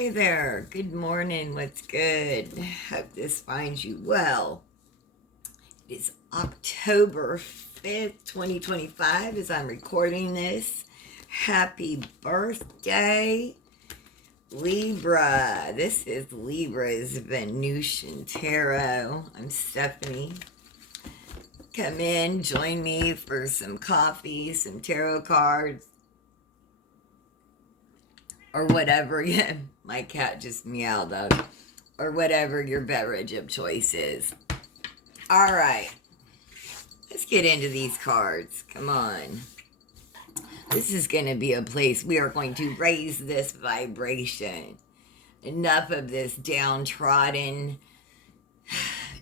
Hey there, good morning, what's good? Hope this finds you well. It is October 5th, 2025 as I'm recording this. Happy birthday, Libra. This is Libra's Venusian Tarot. I'm Stephanie. Come in, join me for some coffee, some tarot cards, or whatever. Yeah, my cat just meowed out. Or whatever your beverage of choice is. All right, let's get into these cards. Come on. This is going to be a place we are going to raise this vibration. Enough of this downtrodden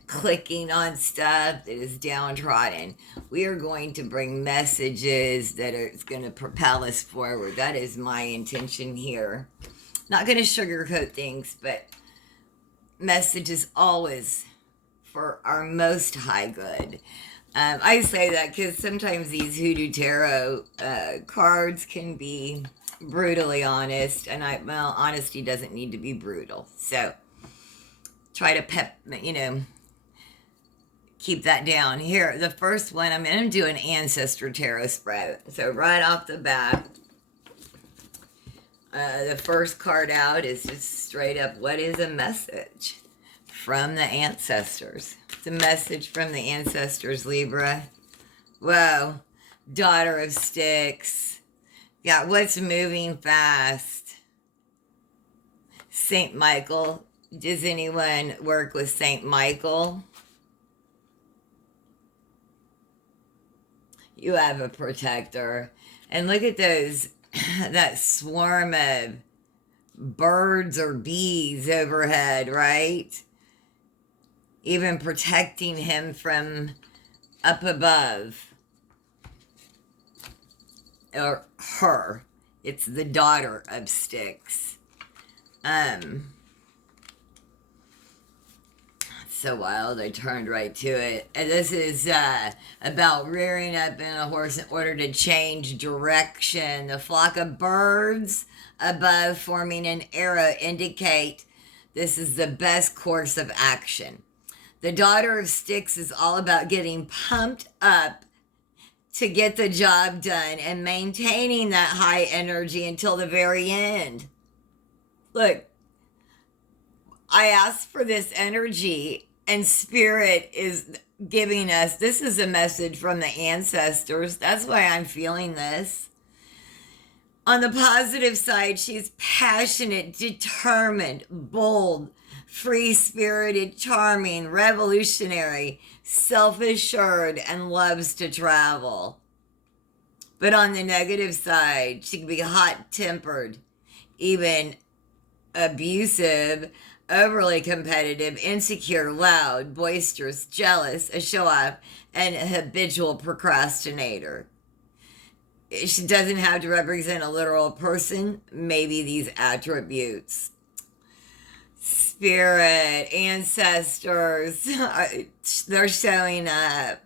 clicking on stuff that is downtrodden. We are going to bring messages that are going to propel us forward. That is my intention here. Not going to sugarcoat things, but messages always for our most high good. I say that because sometimes these hoodoo tarot cards can be brutally honest, and honesty doesn't need to be brutal. So try to keep that down. Here, the first one, I'm going to do an ancestor tarot spread. So right off the bat, the first card out is just straight up, what is a message from the ancestors? It's a message from the ancestors, Libra. Whoa, Daughter of Sticks. Yeah, what's moving fast? Saint Michael. Does anyone work with Saint Michael? You have a protector. And look at those, that swarm of birds or bees overhead, right? Even protecting him from up above. Or her. It's the Daughter of Sticks. So wild, I turned right to it. And this is about rearing up in a horse in order to change direction. The flock of birds above forming an arrow indicate this is the best course of action. The Daughter of Sticks is all about getting pumped up to get the job done and maintaining that high energy until the very end. Look, I asked for this energy, and Spirit is giving us, this is a message from the ancestors. That's why I'm feeling this. On the positive side, she's passionate, determined, bold, free-spirited, charming, revolutionary, self-assured, and loves to travel. But on the negative side, she can be hot-tempered, even abusive, overly competitive, insecure, loud, boisterous, jealous, a show-off, and a habitual procrastinator. She doesn't have to represent a literal person, maybe these attributes. Spirit, ancestors, they're showing up.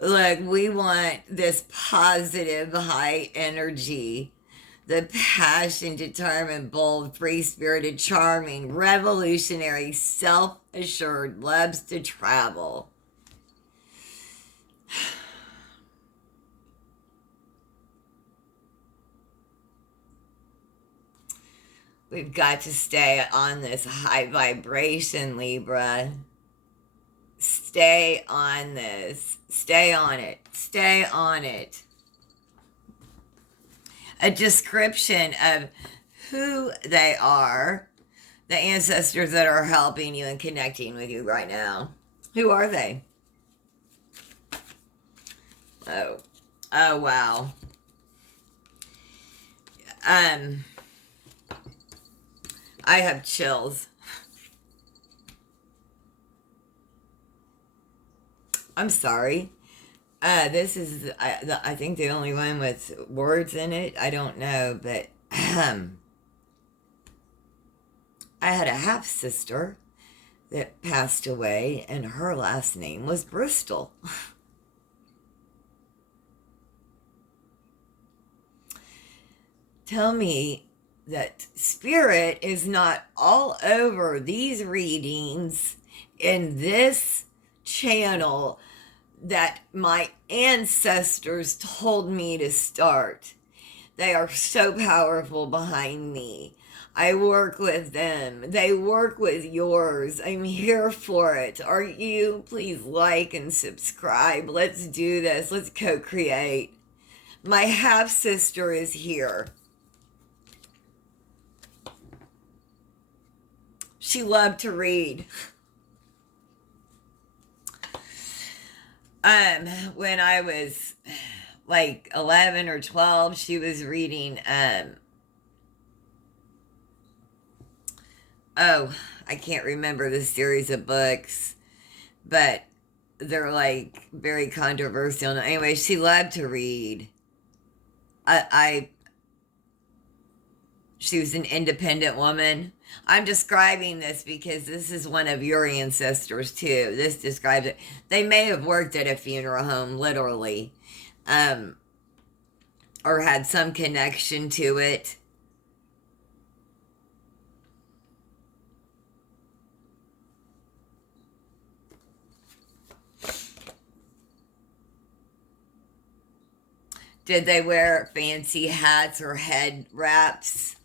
Look, we want this positive, high energy. The passion, determined, bold, free-spirited, charming, revolutionary, self-assured, loves to travel. We've got to stay on this high vibration, Libra. Stay on this. Stay on it. Stay on it. A description of who they are, the ancestors that are helping you and connecting with you right now. Who are they? Oh wow. I have chills. I'm sorry. This is, I think, the only one with words in it. I don't know, but I had a half-sister that passed away, and her last name was Bristol. Tell me, that spirit is not all over these readings in this channel that my ancestors told me to start. They are so powerful behind me. I work with them. They work with yours. I'm here for it. Are you? Please like and subscribe. Let's do this. Let's co-create. My half-sister is here. She loved to read. When I was like 11 or 12, she was reading, oh, I can't remember the series of books, but they're like very controversial. Anyway, she loved to read. She was an independent woman. I'm describing this because this is one of your ancestors too. This describes it. They may have worked at a funeral home, literally, or had some connection to it. Did they wear fancy hats or head wraps?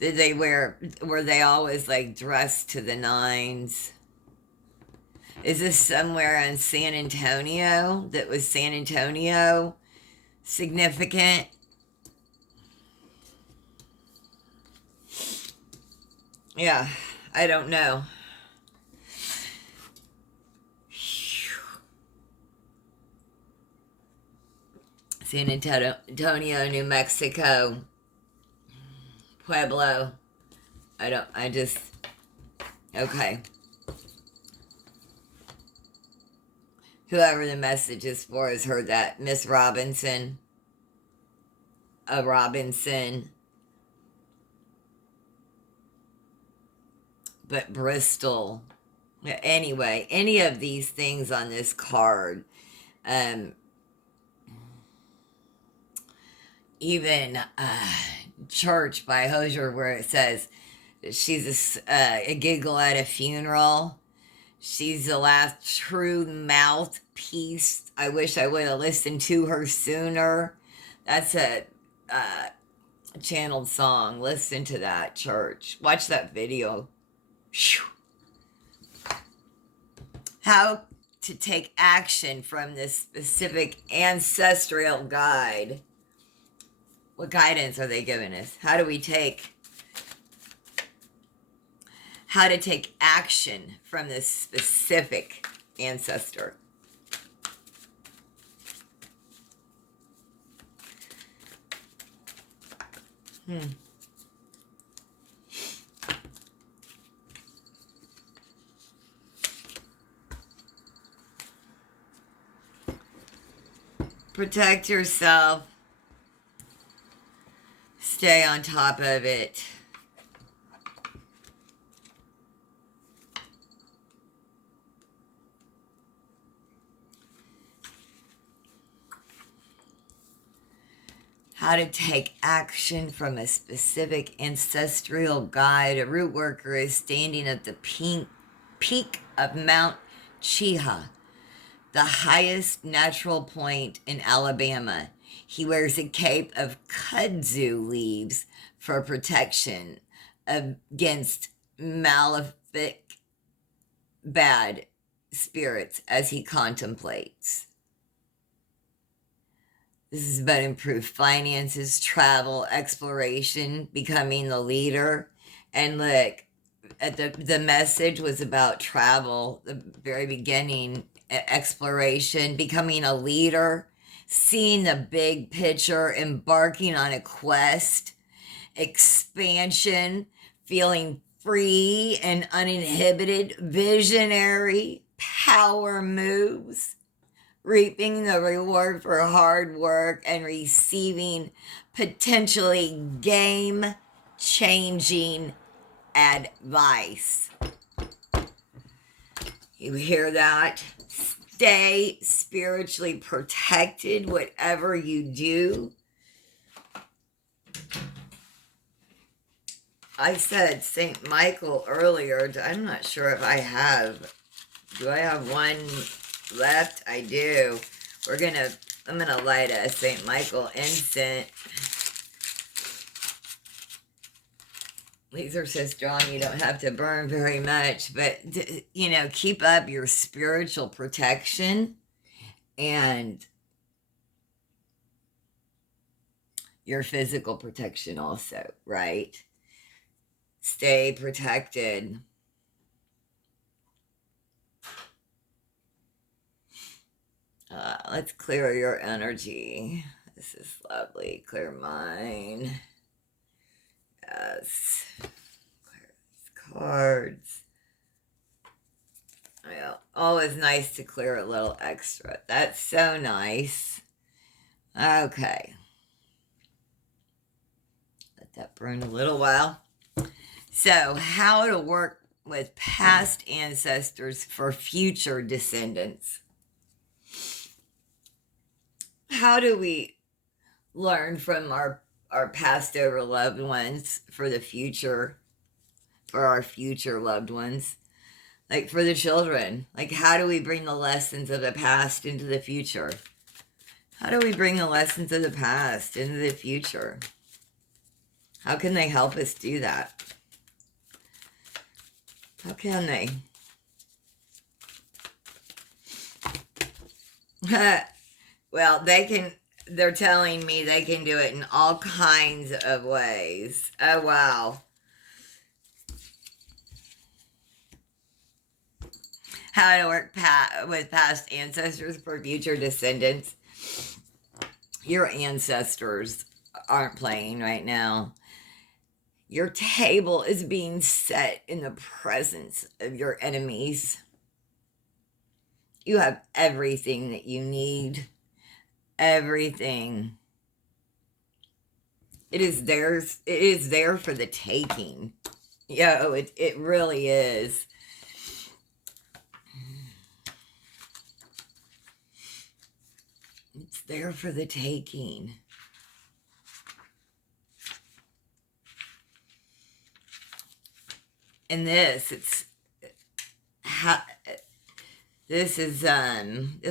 Were they always like dressed to the nines? Is this somewhere in San Antonio? That was San Antonio significant? Yeah, I don't know. San Antonio, New Mexico, Pueblo. Okay. Whoever the message is for has heard that. Miss Robinson. A Robinson. But Bristol. Anyway, any of these things on this card, even Church by Hosier, where it says she's a giggle at a funeral. She's the last true mouthpiece. I wish I would have listened to her sooner. That's a channeled song. Listen to that, Church. Watch that video. Whew. How to take action from this specific ancestral guide. What guidance are they giving us? How to take action from this specific ancestor? Protect yourself. Stay on top of it. How to take action from a specific ancestral guide. A root worker is standing at the peak of Mount Cheaha, the highest natural point in Alabama. He wears a cape of kudzu leaves for protection against malefic bad spirits as he contemplates. This is about improved finances, travel, exploration, becoming the leader. And look, the message was about travel, the very beginning, exploration, becoming a leader, seeing the big picture, embarking on a quest, expansion, feeling free and uninhibited, visionary, power moves, reaping the reward for hard work and receiving potentially game-changing advice. You hear that? Stay spiritually protected, whatever you do. I said St. Michael earlier. I'm not sure if I have. Do I have one left? I do. I'm gonna light a St. Michael incense. These are so strong you don't have to burn very much, but keep up your spiritual protection and your physical protection also, right? Stay protected. Let's clear your energy. This is lovely. Clear mine. Yes. Clear these cards. Well, always nice to clear a little extra. That's so nice. Okay. Let that burn a little while. So, how to work with past ancestors for future descendants. How do we learn from our past over loved ones for the future, for our future loved ones? Like for the children, like how do we bring the lessons of the past into the future? How do we bring the lessons of the past into the future? How can they help us do that? How can they? Well, they're telling me they can do it in all kinds of ways. Oh, wow. How to work with past ancestors for future descendants. Your ancestors aren't playing right now. Your table is being set in the presence of your enemies. You have everything that you need. Everything. It is theirs. It is there for the taking. It really is. It's there for the taking. And this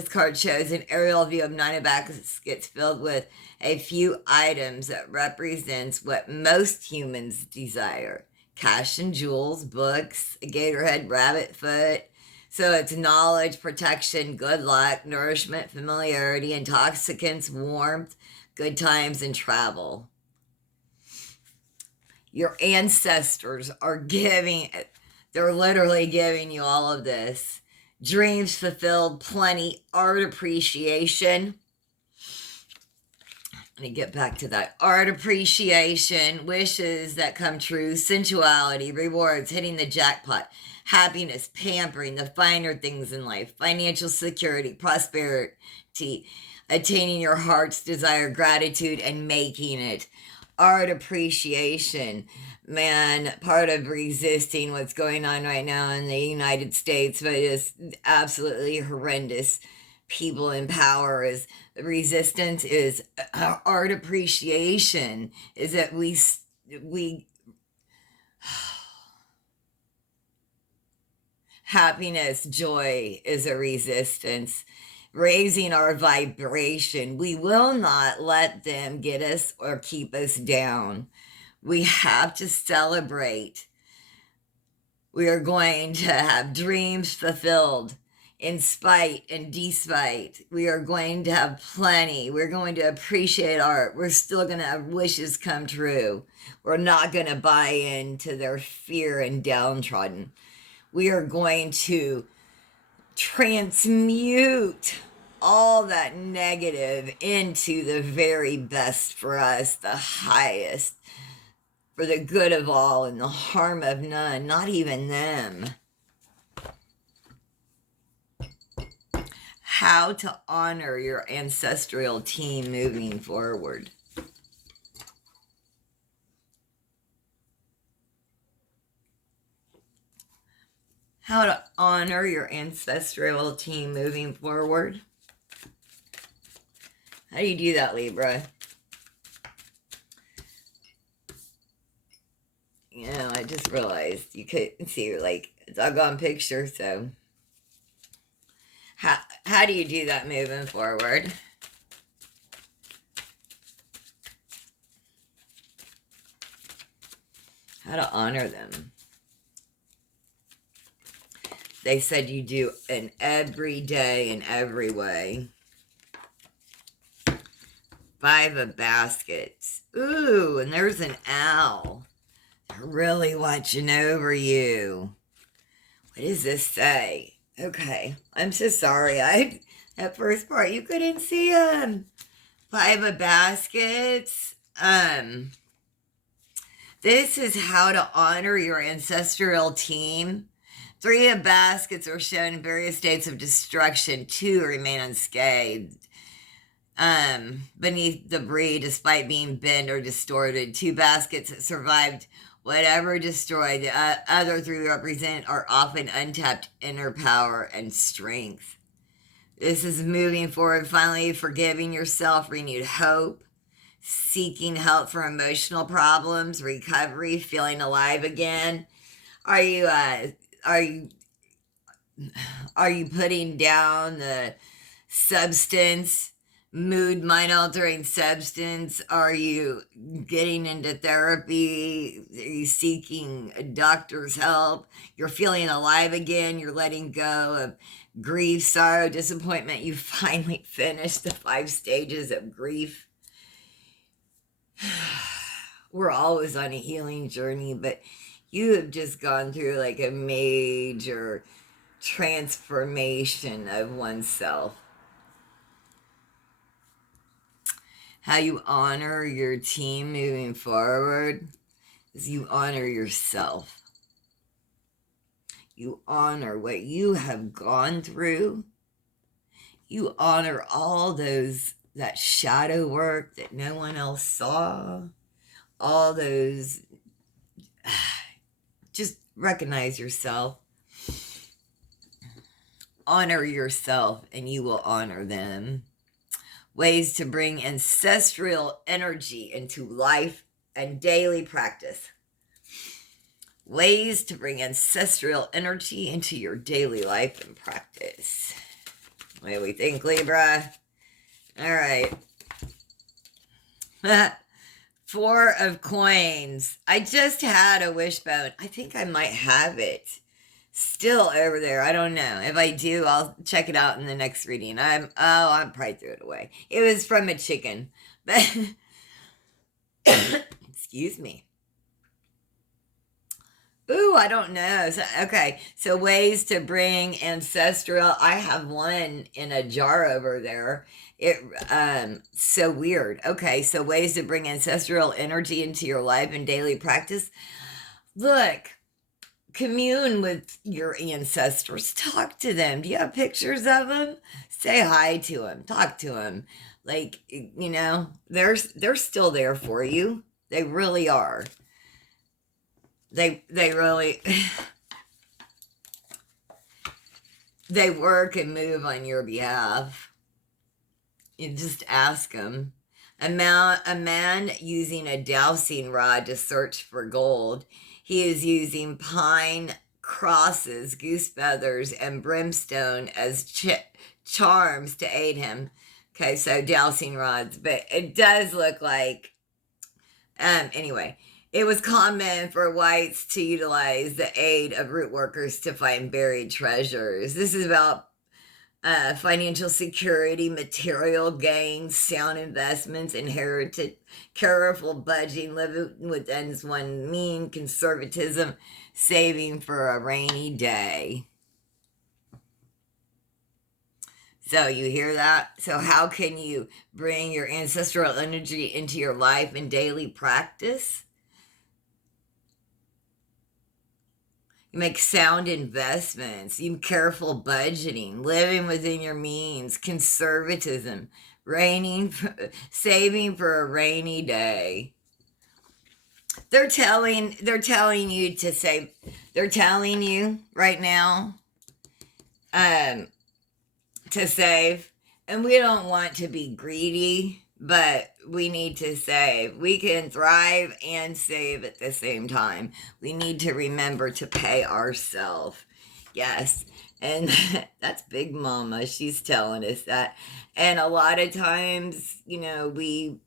card shows an aerial view of 9 of baskets filled with a few items that represents what most humans desire. Cash and jewels, books, a gator head, rabbit foot. So it's knowledge, protection, good luck, nourishment, familiarity, intoxicants, warmth, good times, and travel. Your ancestors are they're literally giving you all of this. Dreams fulfilled, plenty, art appreciation. Let me get back to that. Art appreciation, wishes that come true, sensuality, rewards, hitting the jackpot, happiness, pampering, the finer things in life, financial security, prosperity, attaining your heart's desire, gratitude, and making it. Art appreciation. Man, part of resisting what's going on right now in the United States, but it's absolutely horrendous. People in power is resistance, is art appreciation, is that we happiness, joy is a resistance. Raising our vibration. We will not let them get us or keep us down. We have to celebrate. We are going to have dreams fulfilled in spite and despite. We are going to have plenty. We're going to appreciate art. We're still going to have wishes come true. We're not going to buy into their fear and downtrodden. We are going to transmute all that negative into the very best for us, the highest, for the good of all and the harm of none, not even them. How to honor your ancestral team moving forward. How to honor your ancestral team moving forward. How do you do that, Libra? I just realized you couldn't see like a doggone picture, so how do you do that moving forward? How to honor them. They said you do in every day, in every way. 5 of baskets. Ooh, and there's an owl. They're really watching over you. What does this say? Okay, I'm so sorry. That first part you couldn't see 5 of baskets. This is how to honor your ancestral team. 3 of baskets are shown in various states of destruction. 2 remain unscathed. Beneath debris, despite being bent or distorted. 2 baskets that survived whatever destroyed. The other 3 represent are often untapped inner power and strength. This is moving forward, finally forgiving yourself, renewed hope, seeking help for emotional problems, recovery, feeling alive again. Are you putting down the substance, mood, mind altering substance? Are you getting into therapy? Are you seeking a doctor's help? You're feeling alive again. You're letting go of grief, sorrow, disappointment. You finally finished the 5 stages of grief. We're always on a healing journey, but you have just gone through like a major transformation of oneself. How you honor your team moving forward is you honor yourself. You honor what you have gone through. You honor all that shadow work that no one else saw. All those, just recognize yourself. Honor yourself and you will honor them. Ways to bring ancestral energy into life and daily practice. Ways to bring ancestral energy into your daily life and practice. What do we think, Libra? All right. 4 of coins. I just had a wishbone. I think I might have it still over there. I don't know. If I do, I'll check it out in the next reading. I probably threw it away. It was from a chicken. But excuse me. Ooh, I don't know. So ways to bring ancestral. I have one in a jar over there. So weird. Okay, so ways to bring ancestral energy into your life and daily practice. Look, commune with your ancestors. Talk to them. Do you have pictures of them? Say hi to them. Talk to them. Like, they're still there for you. They really are. They really, they work and move on your behalf. You just ask them. A man using a dowsing rod to search for gold. He is using pine crosses, goose feathers, and brimstone as charms to aid him. Okay, so dowsing rods, but it does look like, anyway. It was common for whites to utilize the aid of root workers to find buried treasures. This is about financial security, material gains, sound investments, inherited, careful budgeting, living within one's means, conservatism, saving for a rainy day. So you hear that? So how can you bring your ancestral energy into your life and daily practice? You make sound investments, you careful budgeting, living within your means, conservatism, saving for a rainy day. They're telling you to save. They're telling you right now to save. And we don't want to be greedy. but we need to save. We can thrive and save at the same time. We need to remember to pay ourselves. Yes. And that's Big Mama. She's telling us that. And a lot of times, we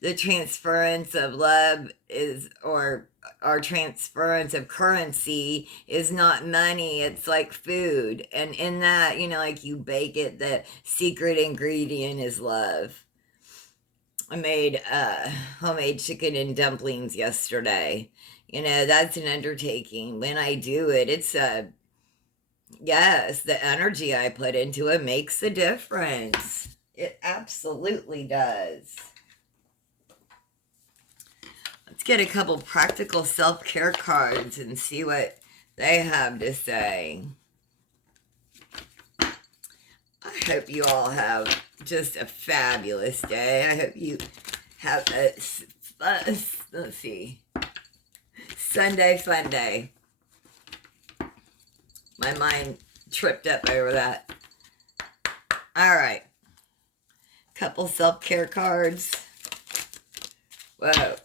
the transference of love is, or our transference of currency is not money, it's like food. And in that, like you bake it, the secret ingredient is love. I made homemade chicken and dumplings yesterday. That's an undertaking. When I do it, it's yes, the energy I put into it makes a difference. It absolutely does. Let's get a couple practical self-care cards and see what they have to say. I hope you all have just a fabulous day. I hope you have a, let's see, Sunday fun day. My mind tripped up over that. All right. Couple self-care cards. Whoa.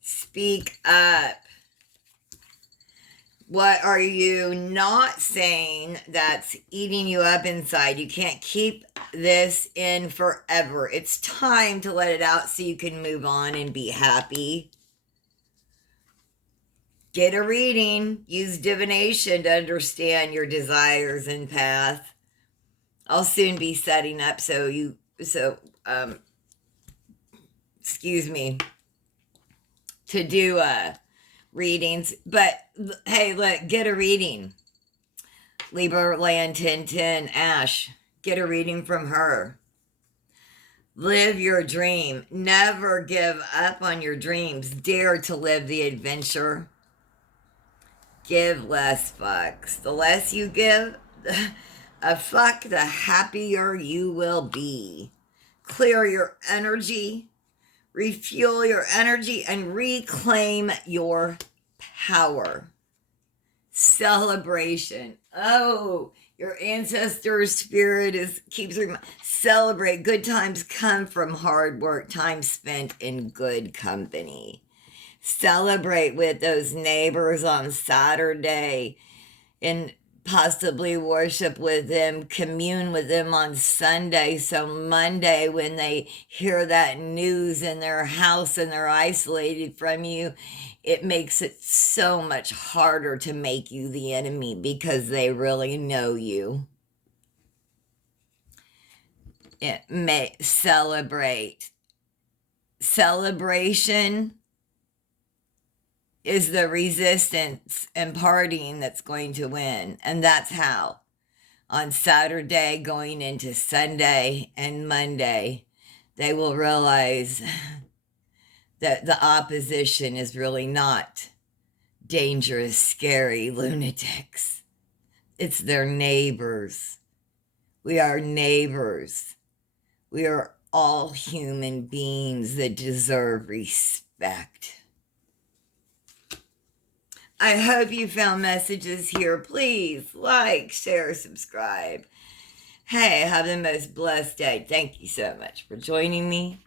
Speak up. What are you not saying that's eating you up inside? You can't keep this in forever. It's time to let it out so you can move on and be happy. Get a reading. Use divination to understand your desires and path. I'll soon be setting up excuse me, to do readings. But hey, look, get a reading. Libra, Land 1010, Ash. Get a reading from her. Live your dream. Never give up on your dreams. Dare to live the adventure. Give less fucks. The less you give a fuck, the happier you will be. Clear your energy. Refuel your energy and reclaim your power. Celebration. Oh, your ancestor spirit keeps celebrate. Good times come from hard work, time spent in good company. Celebrate with those neighbors on Saturday and possibly worship with them, commune with them on Sunday. So Monday, when they hear that news in their house and they're isolated from you, it makes it so much harder to make you the enemy because they really know you. It may celebrate. Celebration is the resistance and partying that's going to win. And that's how. On Saturday, going into Sunday and Monday, they will realize that the opposition is really not dangerous, scary lunatics. It's their neighbors. We are neighbors. We are all human beings that deserve respect. I hope you found messages here. Please like, share, subscribe. Hey, have the most blessed day. Thank you so much for joining me.